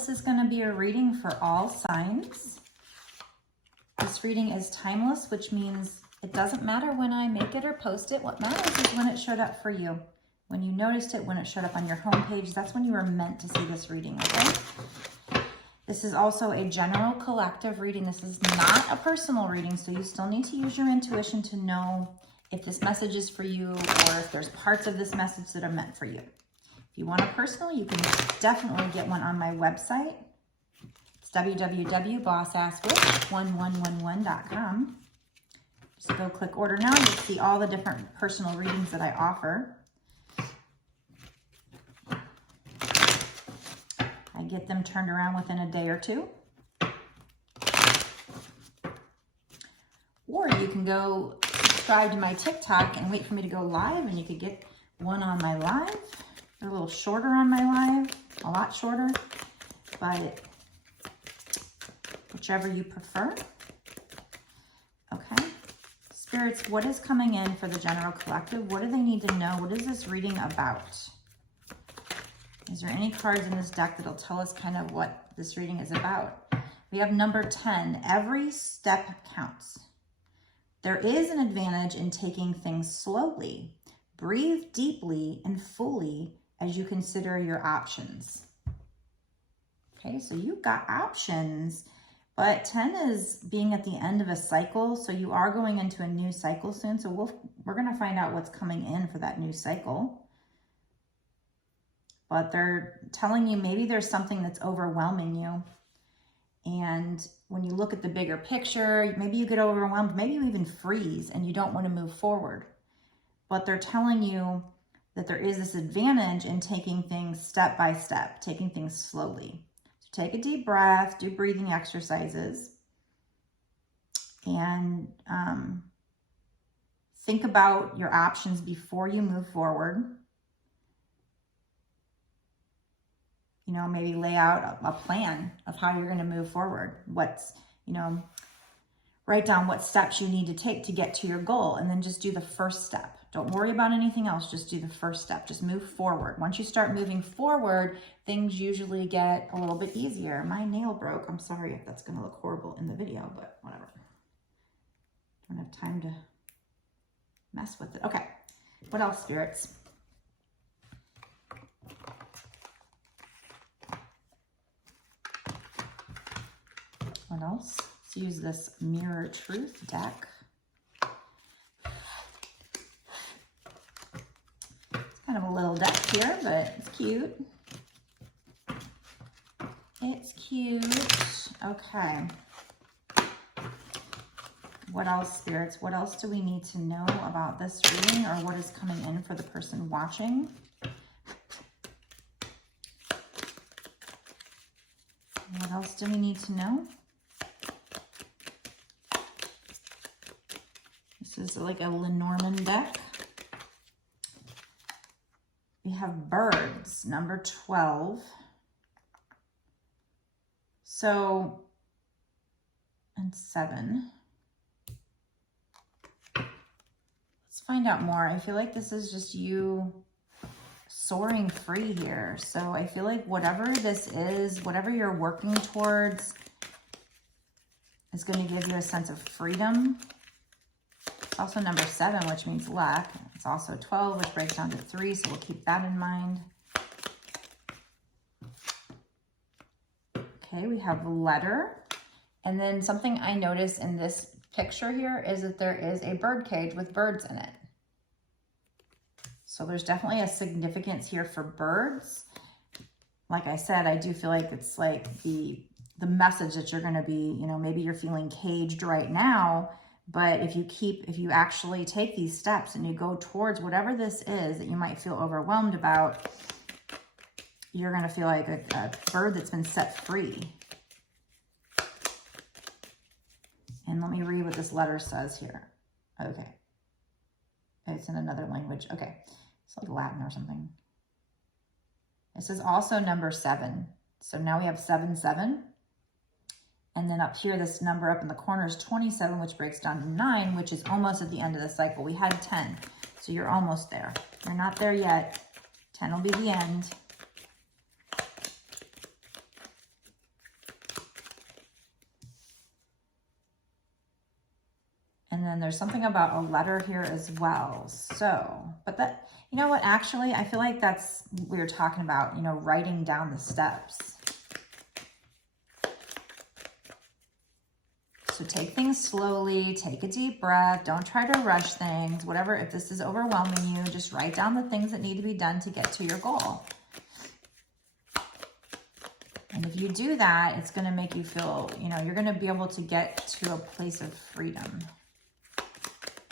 this is going to be a reading for all signs. This reading is timeless, which means it doesn't matter when I make it or post it. What matters is when it showed up for you. When you noticed it, when it showed up on your homepage, that's when you were meant to see this reading, okay? This is also a general collective reading. This is not a personal reading, so you still need to use your intuition to know if this message is for you or if there's parts of this message that are meant for you. If you want a personal, you can definitely get one on my website. It's www.bossasswitch1111.com. Just go click order now. You'll see all the different personal readings that I offer. I get them turned around within a day or two. Or you can go subscribe to my TikTok and wait for me to go live, and you could get one on my live. They're a little shorter on my live, a lot shorter, but whichever you prefer. Okay. Spirits, what is coming in for the general collective? What do they need to know? What is this reading about? Is there any cards in this deck that'll tell us kind of what this reading is about? We have number 10. Every step counts. There is an advantage in taking things slowly. Breathe deeply and fully as you consider your options. Okay, so you've got options, but 10 is being at the end of a cycle, so you are going into a new cycle soon. So we're going to find out what's coming in for that new cycle. But they're telling you maybe there's something that's overwhelming you. And when you look at the bigger picture, maybe you get overwhelmed, maybe you even freeze and you don't want to move forward. But they're telling you that there is this advantage in taking things step by step, taking things slowly. So take a deep breath, do breathing exercises, and think about your options before you move forward. You know, maybe lay out a plan of how you're going to move forward. Write down what steps you need to take to get to your goal, and then just do the first step. Don't worry about anything else. Just do the first step. Just move forward. Once you start moving forward, things usually get a little bit easier. My nail broke. I'm sorry if that's going to look horrible in the video, but whatever. Don't have time to mess with it. Okay. What else, spirits? What else? Let's use this Mirror Truth deck. It's kind of a little deck here, but it's cute. It's cute. Okay. What else, spirits? What else do we need to know about this reading, or what is coming in for the person watching? What else do we need to know? This is like a Lenormand deck. We have birds, number 12. So, and 7. Let's find out more. I feel like this is just you soaring free here. So I feel like whatever this is, whatever you're working towards, is going to give you a sense of freedom. It's also number 7, which means luck. It's also 12, which breaks down to 3, so we'll keep that in mind. Okay, we have letter. And then something I notice in this picture here is that there is a bird cage with birds in it. So there's definitely a significance here for birds. Like I said, I do feel like it's like the message that you're going to be, maybe you're feeling caged right now, but if you actually take these steps and you go towards whatever this is that you might feel overwhelmed about, you're going to feel like a bird that's been set free. And let me read what this letter says here. Okay. It's in another language. Okay. It's like Latin or something. This is also number 7. So now we have 7, 7. And then up here, this number up in the corner is 27, which breaks down to 9, which is almost at the end of the cycle. We had 10. So you're almost there. You're not there yet. 10 will be the end. And then there's something about a letter here as well. So, but that, you know what, actually, I feel like that's what we were talking about, you know, writing down the steps. So take things slowly, take a deep breath, don't try to rush things, whatever. If this is overwhelming you, just write down the things that need to be done to get to your goal. And if you do that, it's going to make you feel, you know, you're going to be able to get to a place of freedom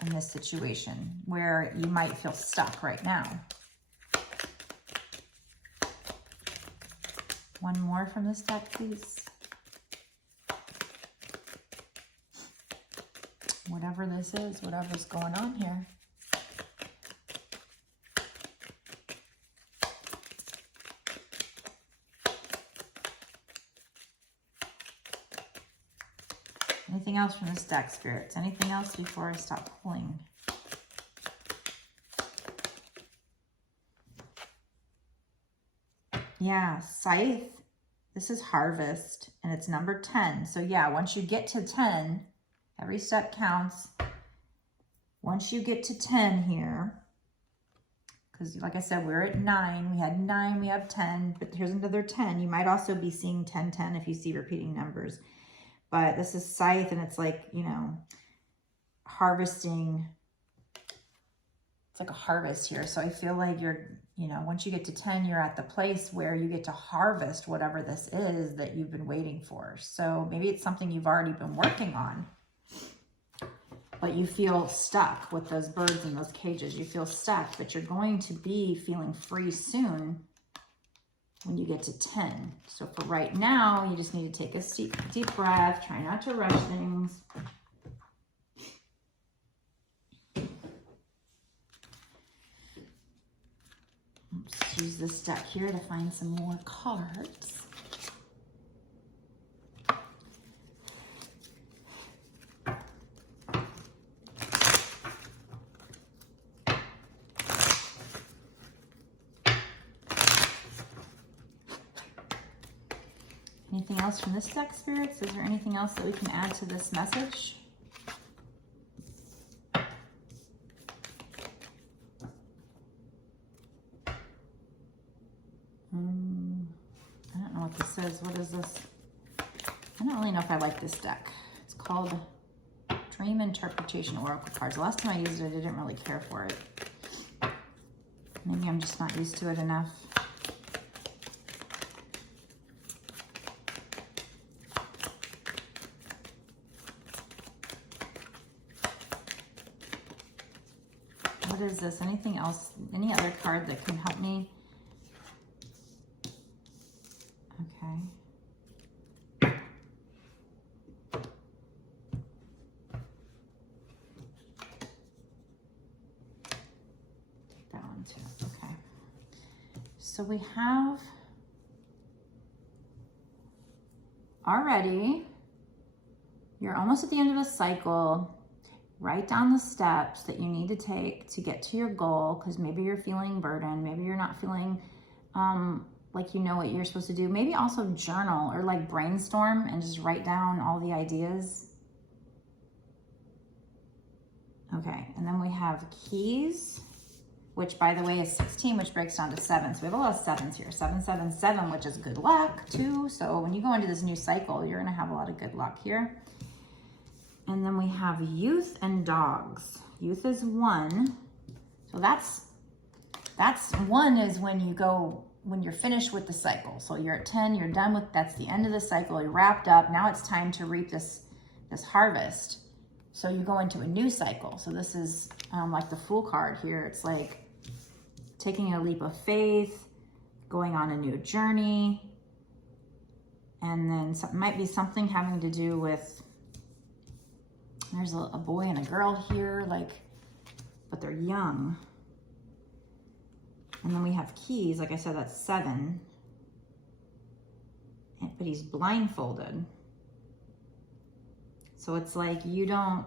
in this situation where you might feel stuck right now. One more from this deck, please. Whatever this is, whatever's going on here. Anything else from this deck, spirits? Anything else before I stop pulling? Yeah, Scythe. This is Harvest, and it's number 10. So yeah, once you get to 10, every step counts. Once you get to 10 here, because like I said, we're at 9. We had 9, we have 10, but here's another 10. You might also be seeing 10, 10 if you see repeating numbers. But this is Scythe, and it's like, you know, harvesting. It's like a harvest here. So I feel like you're, you know, once you get to 10, you're at the place where you get to harvest whatever this is that you've been waiting for. So maybe it's something you've already been working on, but you feel stuck with those birds in those cages. You feel stuck, but you're going to be feeling free soon when you get to 10. So for right now, you just need to take a deep breath. Try not to rush things. Let's use this deck here to find some more cards. Anything else from this deck, spirits? Is there anything else that we can add to this message? I don't know what this is. What is this? I don't really know if I like this deck. It's called Dream Interpretation Oracle Cards. The last time I used it, I didn't really care for it. Maybe I'm just not used to it enough. What is this? Anything else? Any other card that can help me? Okay. Take that one too. Okay. So we have already, you're almost at the end of a cycle. Write down the steps that you need to take to get to your goal, because maybe you're feeling burdened. Maybe you're not feeling like you know what you're supposed to do. Maybe also journal or like brainstorm and just write down all the ideas. Okay, and then we have Keys, which by the way is 16, which breaks down to 7. So we have a lot of 7s here. 7, 7, 7, which is good luck too. So when you go into this new cycle, you're gonna have a lot of good luck here. And then we have Youth and Dogs. Youth is 1. So that's 1 is when you go, when you're finished with the cycle. So you're at 10, you're done with, that's the end of the cycle, you're wrapped up. Now it's time to reap this harvest. So you go into a new cycle. So this is like the Fool card here. It's like taking a leap of faith, going on a new journey. And then might be something having to do with, there's a boy and a girl here, like, but they're young. And then we have Keys, like I said, that's 7. But he's blindfolded. So it's like you don't,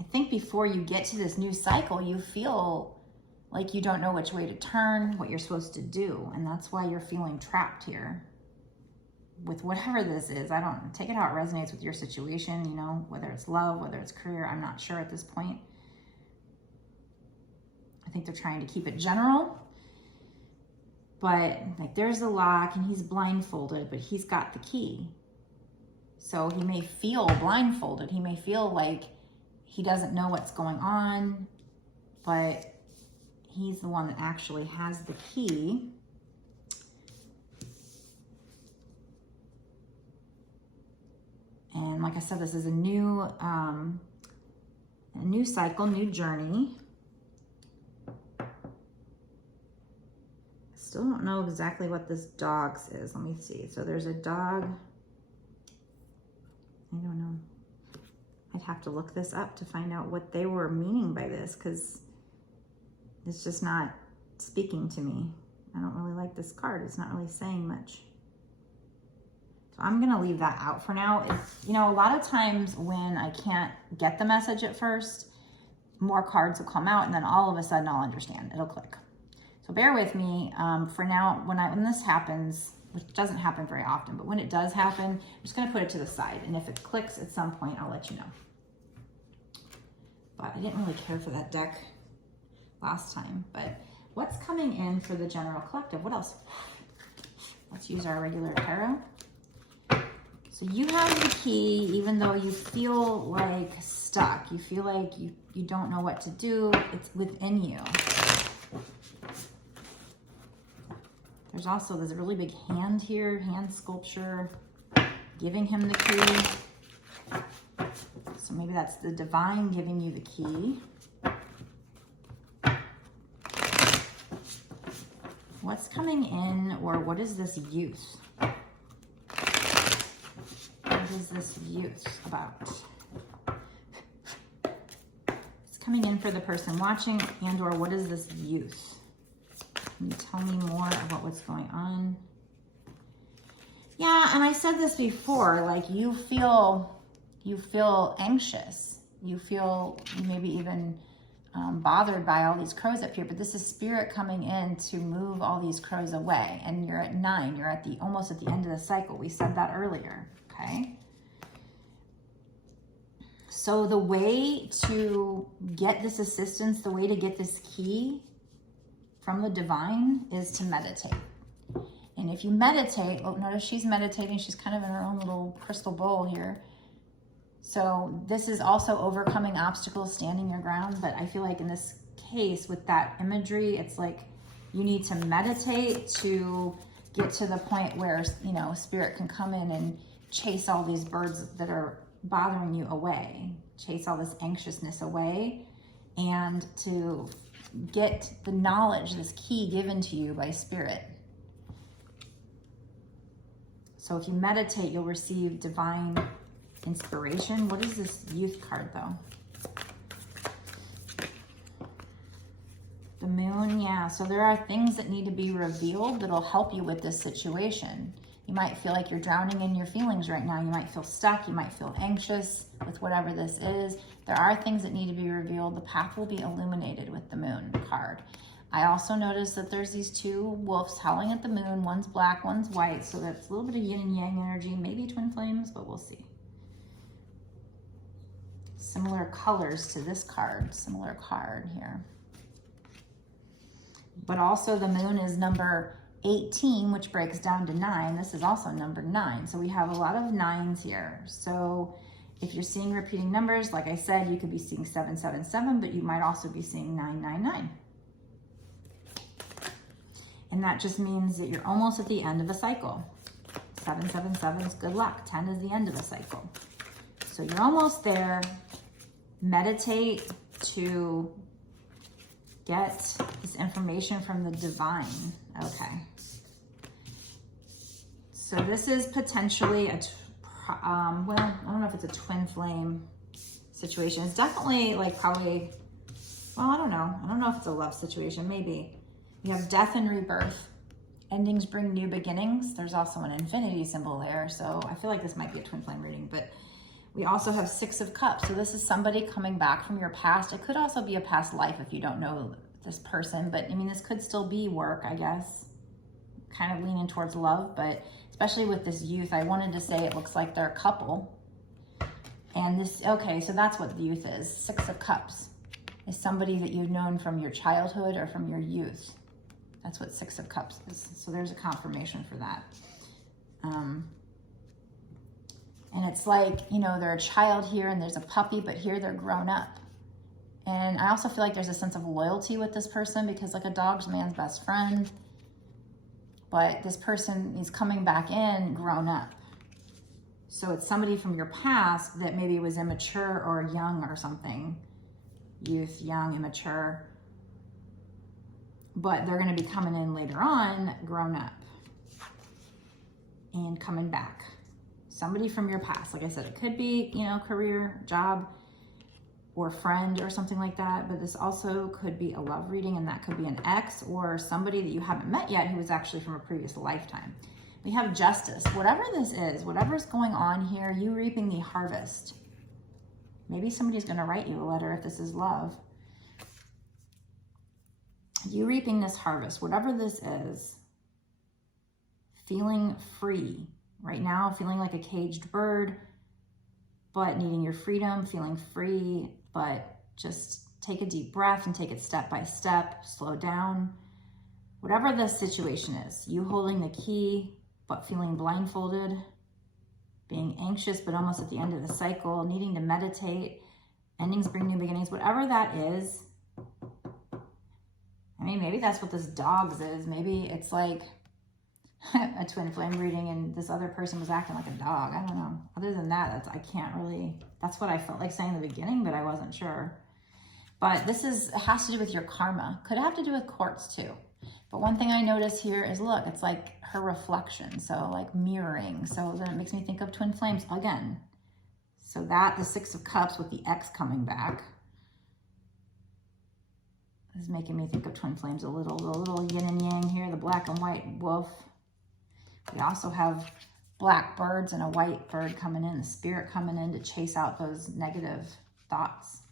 I think before you get to this new cycle, you feel like you don't know which way to turn, what you're supposed to do. And that's why you're feeling trapped here. with whatever this is. I don't, take it how it resonates with your situation, you know, whether it's love, whether it's career, I'm not sure at this point. I think they're trying to keep it general, but like there's the lock and he's blindfolded, but he's got the key. So he may feel blindfolded. He may feel like he doesn't know what's going on, but he's the one that actually has the key. And like I said, this is a new cycle, new journey. Still don't know exactly what this dog's is. Let me see. So there's a dog. I don't know. I'd have to look this up to find out what they were meaning by this, because it's just not speaking to me. I don't really like this card. It's not really saying much. So I'm going to leave that out for now. It's, you know, a lot of times when I can't get the message at first, more cards will come out and then all of a sudden I'll understand. It'll click. So bear with me for now. When this happens, which doesn't happen very often, but when it does happen, I'm just going to put it to the side. And if it clicks at some point, I'll let you know. But I didn't really care for that deck last time. But what's coming in for the general collective? What else? Let's use our regular tarot. So you have the key, even though you feel like stuck. You feel like you don't know what to do. It's within you. There's also this really big hand here, hand sculpture, giving him the key. So maybe that's the divine giving you the key. What's coming in, or what is this youth? What is this youth about? It's coming in for the person watching, and or what is this youth? Can you tell me more about what's going on? Yeah, and I said this before, like you feel anxious. You feel maybe even bothered by all these crows up here, but this is spirit coming in to move all these crows away. And you're at 9, you're at almost at the end of the cycle. We said that earlier, okay? So the way to get this assistance, the way to get this key from the divine is to meditate. And if you meditate, oh, notice she's meditating. She's kind of in her own little crystal bowl here. So this is also overcoming obstacles, standing your ground. But I feel like in this case with that imagery, it's like you need to meditate to get to the point where, you know, spirit can come in and chase all these birds that are bothering you away, chase all this anxiousness away, and to get the knowledge, this key given to you by spirit. So if you meditate, you'll receive divine inspiration. What is this youth card though? The moon, yeah. So there are things that need to be revealed that'll help you with this situation. You might feel like you're drowning in your feelings right now. You might feel stuck. You might feel anxious with whatever this is. There are things that need to be revealed. The path will be illuminated with the moon card. I also noticed that there's these 2 wolves howling at the moon. One's black, one's white. So that's a little bit of yin and yang energy. Maybe twin flames, but we'll see. Similar colors to this card. Similar card here. But also the moon is number 18, which breaks down to 9. This is also number 9. So we have a lot of 9s here. So if you're seeing repeating numbers, like I said, you could be seeing 777, but you might also be seeing 999. And that just means that you're almost at the end of a cycle. 777 is good luck. 10 is the end of a cycle. So you're almost there. Meditate to get this information from the divine. Okay. So this is potentially a, well, I don't know if it's a twin flame situation. It's definitely like probably, well, I don't know. I don't know if it's a love situation. Maybe. You have death and rebirth. Endings bring new beginnings. There's also an infinity symbol there. So I feel like this might be a twin flame reading, but we also have 6 of Cups. So this is somebody coming back from your past. It could also be a past life if you don't know this person, but I mean, this could still be work, I guess. kind of leaning towards love, but especially with this youth, I wanted to say it looks like they're a couple. And this, okay, so that's what the youth is. 6 of Cups is somebody that you've known from your childhood or from your youth. That's what 6 of Cups is. So there's a confirmation for that. And it's like, you know, they're a child here and there's a puppy, but here they're grown up. And I also feel like there's a sense of loyalty with this person, because like a dog's man's best friend. But this person is coming back in grown up. So it's somebody from your past that maybe was immature or young or something. Youth, young, immature. But they're going to be coming in later on, grown up. And coming back. Somebody from your past. Like I said, it could be, you know, career, job, or friend or something like that. But this also could be a love reading, and that could be an ex or somebody that you haven't met yet who was actually from a previous lifetime. We have Justice. Whatever this is, whatever's going on here, you reaping the harvest. Maybe somebody's going to write you a letter if this is love. You reaping this harvest, whatever this is, feeling free. Right now, feeling like a caged bird, but needing your freedom, feeling free, but just take a deep breath and take it step by step, slow down. Whatever the situation is, you holding the key, but feeling blindfolded, being anxious, but almost at the end of the cycle, needing to meditate, endings bring new beginnings, whatever that is. I mean, maybe that's what this dogs is. Maybe it's like a twin flame reading and this other person was acting like a dog. I don't know. Other than that, I can't really, that's what I felt like saying in the beginning, but I wasn't sure. But this has to do with your karma. Could have to do with quartz too. But one thing I notice here is, look, it's like her reflection. So like mirroring. So then it makes me think of twin flames again. So that, the 6 of Cups with the X coming back, is making me think of twin flames a little. The little yin and yang here, the black and white wolf. We also have black birds and a white bird coming in, the spirit coming in to chase out those negative thoughts.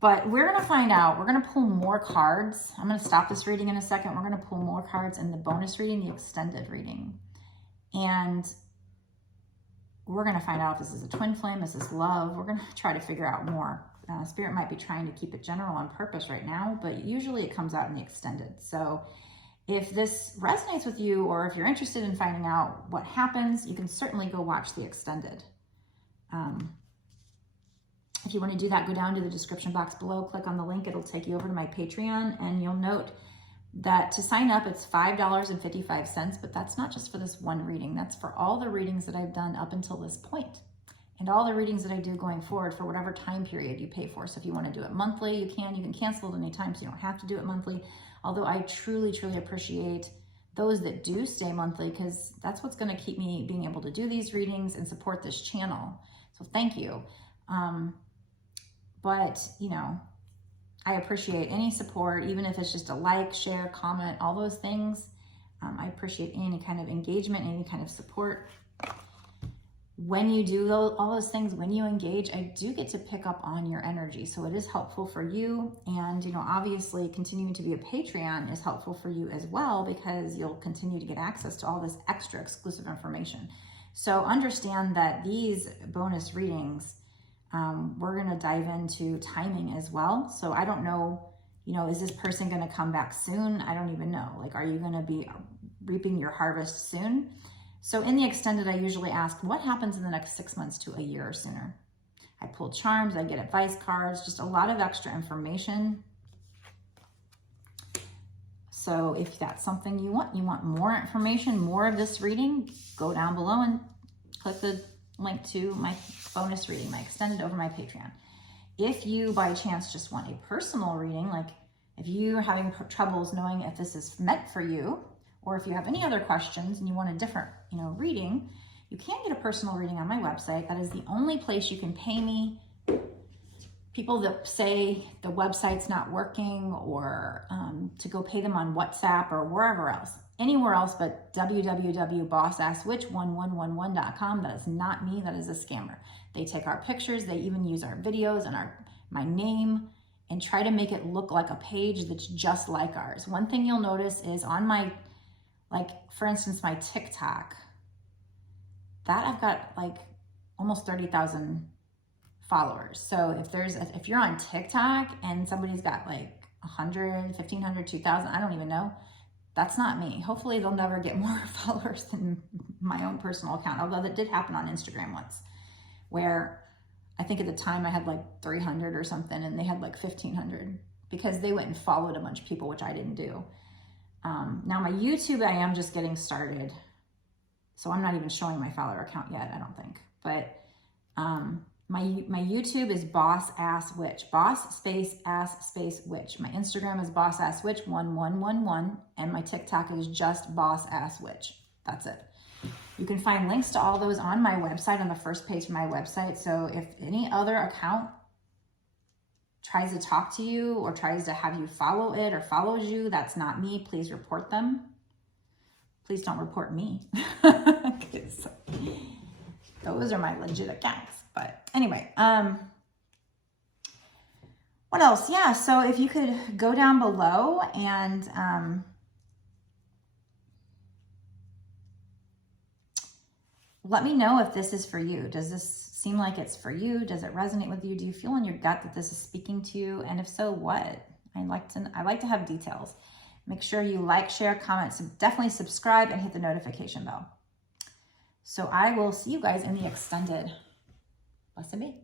But we're going to find out. We're going to pull more cards. I'm going to stop this reading in a second. We're going to pull more cards in the bonus reading, the extended reading. And we're going to find out if this is a twin flame, this is love. We're going to try to figure out more. Spirit might be trying to keep it general on purpose right now, but usually it comes out in the extended. So if this resonates with you, or if you're interested in finding out what happens, you can certainly go watch the extended. If you want to do that, go down to the description box below, click on the link. It'll take you over to my Patreon, and you'll note that to sign up, it's $5.55, but that's not just for this one reading. That's for all the readings that I've done up until this point. And all the readings that I do going forward for whatever time period you pay for. So if you want to do it monthly, you can cancel it anytime, so you don't have to do it monthly. Although I truly, truly appreciate those that do stay monthly, because that's what's going to keep me being able to do these readings and support this channel. So thank you. But, you know, I appreciate any support, even if it's just a like, share, comment, all those things. I appreciate any kind of engagement, any kind of support. When you do all those things, when you engage, I do get to pick up on your energy. So it is helpful for you. And, you know, obviously continuing to be a Patreon is helpful for you as well, because you'll continue to get access to all this extra exclusive information. So understand that these bonus readings, we're going to dive into timing as well. So I don't know, you know, is this person going to come back soon? I don't even know. Like, are you going to be reaping your harvest soon? So in the extended, I usually ask, what happens in the next 6 months to a year or sooner? I pull charms, I get advice cards, just a lot of extra information. So if that's something you want more information, more of this reading, go down below and click the link to my bonus reading, my extended over my Patreon. If you by chance just want a personal reading, like if you're having troubles knowing if this is meant for you, or if you have any other questions and you want a different, you know, reading, you can get a personal reading on my website. That is the only place you can pay me. People that say the website's not working, or to go pay them on WhatsApp or wherever else, anywhere else but www.bossaskwitch1111.com. That is not me. That is a scammer. They take our pictures. They even use our videos and my name, and try to make it look like a page that's just like ours. One thing you'll notice is on my, like, for instance, my TikTok, that I've got like almost 30,000 followers. So if you're on TikTok and somebody's got like 100, 1,500, 2,000, I don't even know, that's not me. Hopefully they'll never get more followers than my own personal account. Although that did happen on Instagram once, where I think at the time I had like 300 or something and they had like 1,500 because they went and followed a bunch of people, which I didn't do. Now my YouTube, I am just getting started. So I'm not even showing my follower account yet, I don't think. But my YouTube is Boss Ass Witch. Boss space ass space witch. My Instagram is Boss Ass Witch 1111. And my TikTok is just Boss Ass Witch. That's it. You can find links to all those on my website, on the first page of my website. So if any other account tries to talk to you or tries to have you follow it or follows you, that's not me. Please report them. Please don't report me. Those are my legit accounts. But anyway, what else? Yeah, so if you could go down below and let me know if this is for you. Does this seem like it's for you? Does it resonate with you? Do you feel in your gut that this is speaking to you? And if so, what? I like to have details. Make sure you like, share, comment, definitely subscribe and hit the notification bell. So I will see you guys in the extended. Blessed be.